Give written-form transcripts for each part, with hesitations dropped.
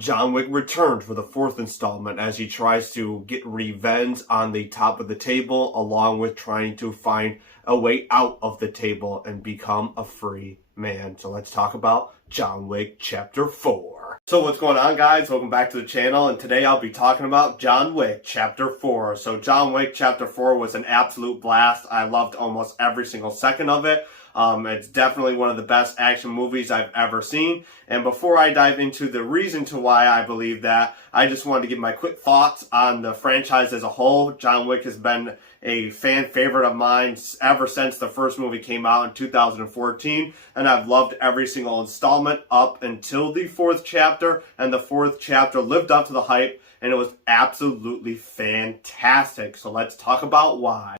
John Wick returned for the fourth installment as he tries to get revenge on the top of the table, along with trying to find a way out of the table and become a free man. So let's talk about John Wick Chapter 4. So what's going on, guys? Welcome back to the channel, and today I'll be talking about John Wick Chapter 4. So John Wick Chapter 4 was an absolute blast. I loved almost every single second of it. It's definitely one of the best action movies I've ever seen. And before I dive into the reason to why I believe that, I just wanted to give my quick thoughts on the franchise as a whole. John Wick has been a fan favorite of mine ever since the first movie came out in 2014. And I've loved every single installment up until the fourth chapter. And the fourth chapter lived up to the hype, and it was absolutely fantastic. So let's talk about why.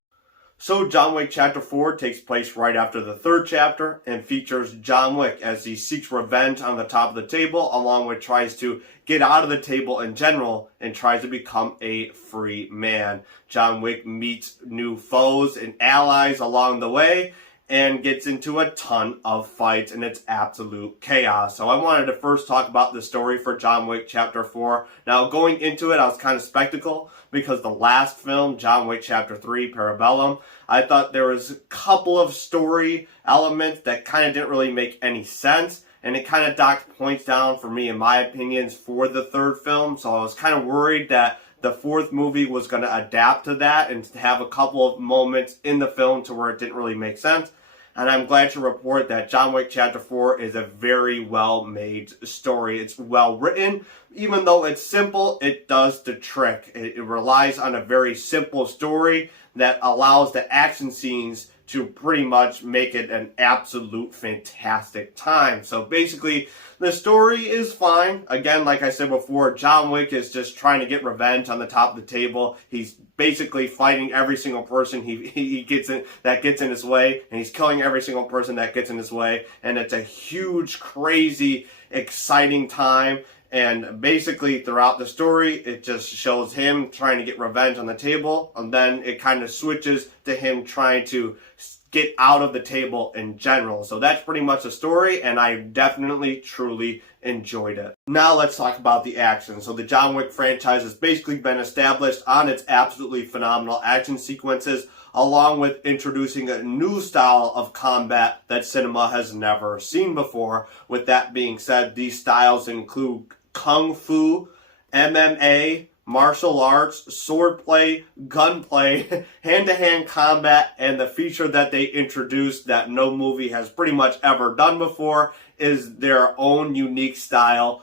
So John Wick Chapter 4 takes place right after the third chapter and features John Wick as he seeks revenge on the top of the table, along with tries to get out of the table in general and tries to become a free man. John Wick meets new foes and allies along the way and gets into a ton of fights, and it's absolute chaos. So I wanted to first talk about the story for John Wick Chapter 4. Now, going into it, I was kind of skeptical because the last film, John Wick Chapter 3, Parabellum, I thought there was a couple of story elements that kind of didn't really make any sense, and it kind of docked points down for me, in my opinions, for the third film. So I was kind of worried that the fourth movie was going to adapt to that and have a couple of moments in the film to where it didn't really make sense. And I'm glad to report that John Wick Chapter 4 is a very well-made story. It's well written. Even though it's simple, it does the trick. It relies on a very simple story that allows the action scenes to pretty much make it an absolute fantastic time. So basically, the story is fine. Again, like I said before, John Wick is just trying to get revenge on the top of the table. He's basically fighting every single person he gets in that gets in his way, and he's killing every single person that gets in his way. And it's a huge, crazy, exciting time. And basically, throughout the story, it just shows him trying to get revenge on the table. And then it kind of switches to him trying to get out of the table in general. So that's pretty much the story, and I definitely, truly enjoyed it. Now let's talk about the action. So the John Wick franchise has basically been established on its absolutely phenomenal action sequences, along with introducing a new style of combat that cinema has never seen before. With that being said, these styles include Kung Fu, MMA, martial arts, swordplay, gunplay, hand-to-hand combat, and the feature that they introduced that no movie has pretty much ever done before is their own unique style,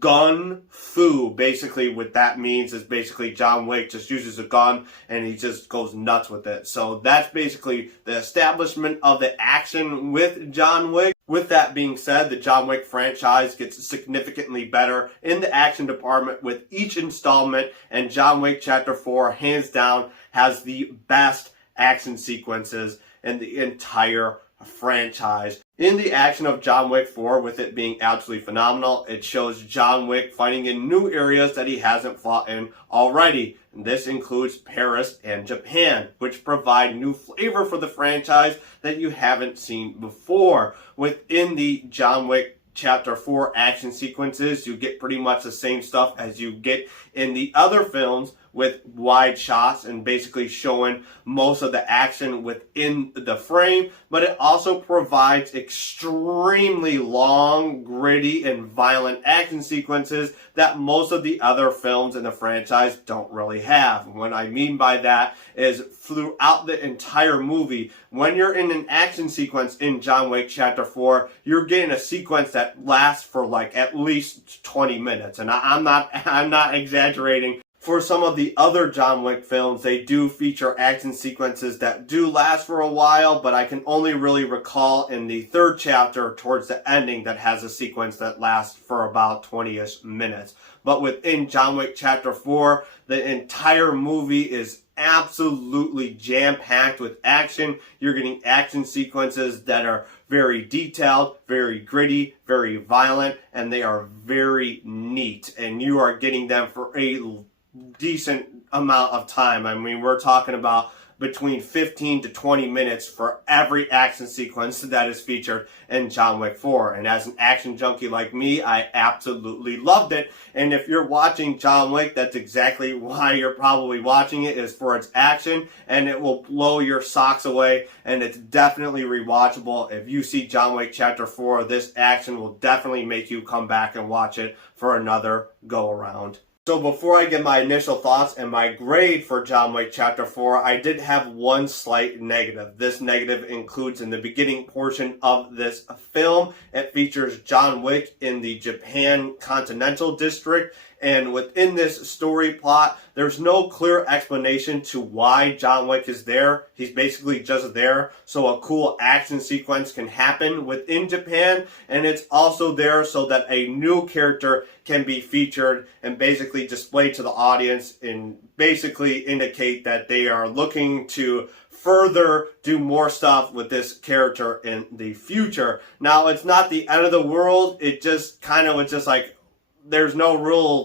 Gun Fu. Basically what that means is basically John Wick just uses a gun and he just goes nuts with it. So that's basically the establishment of the action with John Wick. With that being said, the John Wick franchise gets significantly better in the action department with each installment, and John Wick Chapter 4, hands down, has the best action sequences in the entire franchise. In the action of John Wick 4, with it being absolutely phenomenal, it shows John Wick fighting in new areas that he hasn't fought in already. And this includes Paris and Japan, which provide new flavor for the franchise that you haven't seen before. Within the John Wick Chapter 4 action sequences, you get pretty much the same stuff as you get in the other films, with wide shots and basically showing most of the action within the frame, but it also provides extremely long, gritty, and violent action sequences that most of the other films in the franchise don't really have. What I mean by that is throughout the entire movie, when you're in an action sequence in John Wick Chapter 4, you're getting a sequence that lasts for like at least 20 minutes. And I'm not exaggerating. For some of the other John Wick films, they do feature action sequences that do last for a while, but I can only really recall in the third chapter towards the ending that has a sequence that lasts for about 20-ish minutes. But within John Wick Chapter 4, the entire movie is absolutely jam-packed with action. You're getting action sequences that are very detailed, very gritty, very violent, and they are very neat. And you are getting them for a decent amount of time. I mean, we're talking about between 15 to 20 minutes for every action sequence that is featured in John Wick 4. And as an action junkie like me, I absolutely loved it. And if you're watching John Wick, that's exactly why you're probably watching it, is for its action, and it will blow your socks away, and it's definitely rewatchable. If you see John Wick Chapter 4, this action will definitely make you come back and watch it for another go around. So before I give my initial thoughts and my grade for John Wick Chapter 4, I did have one slight negative. This negative includes in the beginning portion of this film, it features John Wick in the Japan Continental District. And within this story plot, there's no clear explanation to why John Wick is there. He's basically just there so a cool action sequence can happen within Japan. And it's also there so that a new character can be featured and basically displayed to the audience and basically indicate that they are looking to further do more stuff with this character in the future. Now, it's not the end of the world. It just kind of was just like, there's no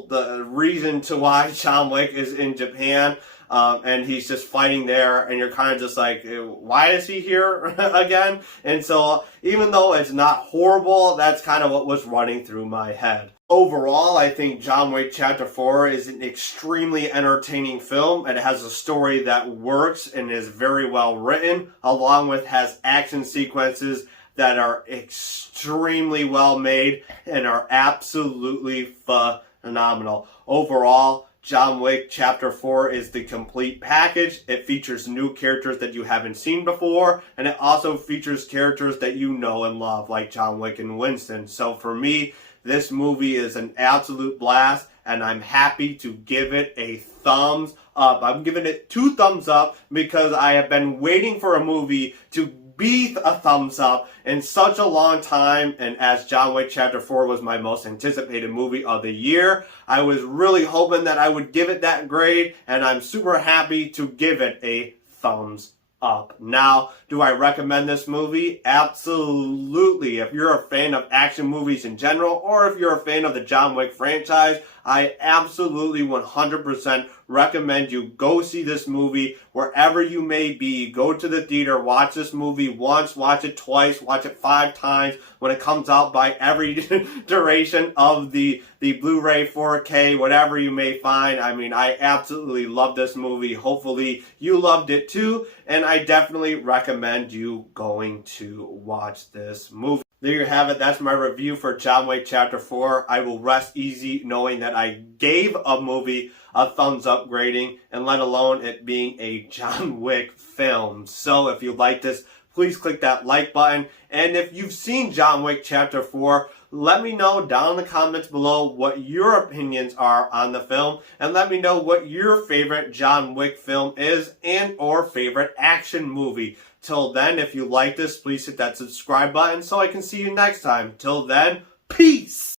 the reason to why John Wick is in Japan, and he's just fighting there, and you're kind of just like, why is he here again? And so, even though it's not horrible, that's kind of what was running through my head. Overall, I think John Wick Chapter 4 is an extremely entertaining film. It has a story that works and is very well written, along with has action sequences that are extremely well made and are absolutely phenomenal. Overall, John Wick Chapter 4 is the complete package. It features new characters that you haven't seen before, and it also features characters that you know and love, like John Wick and Winston. So for me, this movie is an absolute blast, and I'm happy to give it a thumbs up. I'm giving it 2 thumbs up because I have been waiting for a movie to be a thumbs up in such a long time, and as John Wick Chapter 4 was my most anticipated movie of the year, I was really hoping that I would give it that grade, and I'm super happy to give it a thumbs up. Now, do I recommend this movie? Absolutely. If you're a fan of action movies in general, or if you're a fan of the John Wick franchise, I absolutely 100% recommend you go see this movie wherever you may be. Go to the theater, watch this movie once, watch it twice, watch it 5 times when it comes out by every duration of the Blu-ray, 4K, whatever you may find. I mean, I absolutely love this movie. Hopefully you loved it too, and I definitely recommend you going to watch this movie. There you have it. That's my review for John Wick Chapter 4. I will rest easy knowing that I gave a movie a thumbs up grading, and let alone it being a John Wick film. So if you like this, please click that like button. And if you've seen John Wick Chapter 4, let me know down in the comments below what your opinions are on the film, and let me know what your favorite John Wick film is and or favorite action movie. Till then, if you like this, please hit that subscribe button so I can see you next time. Till then, peace!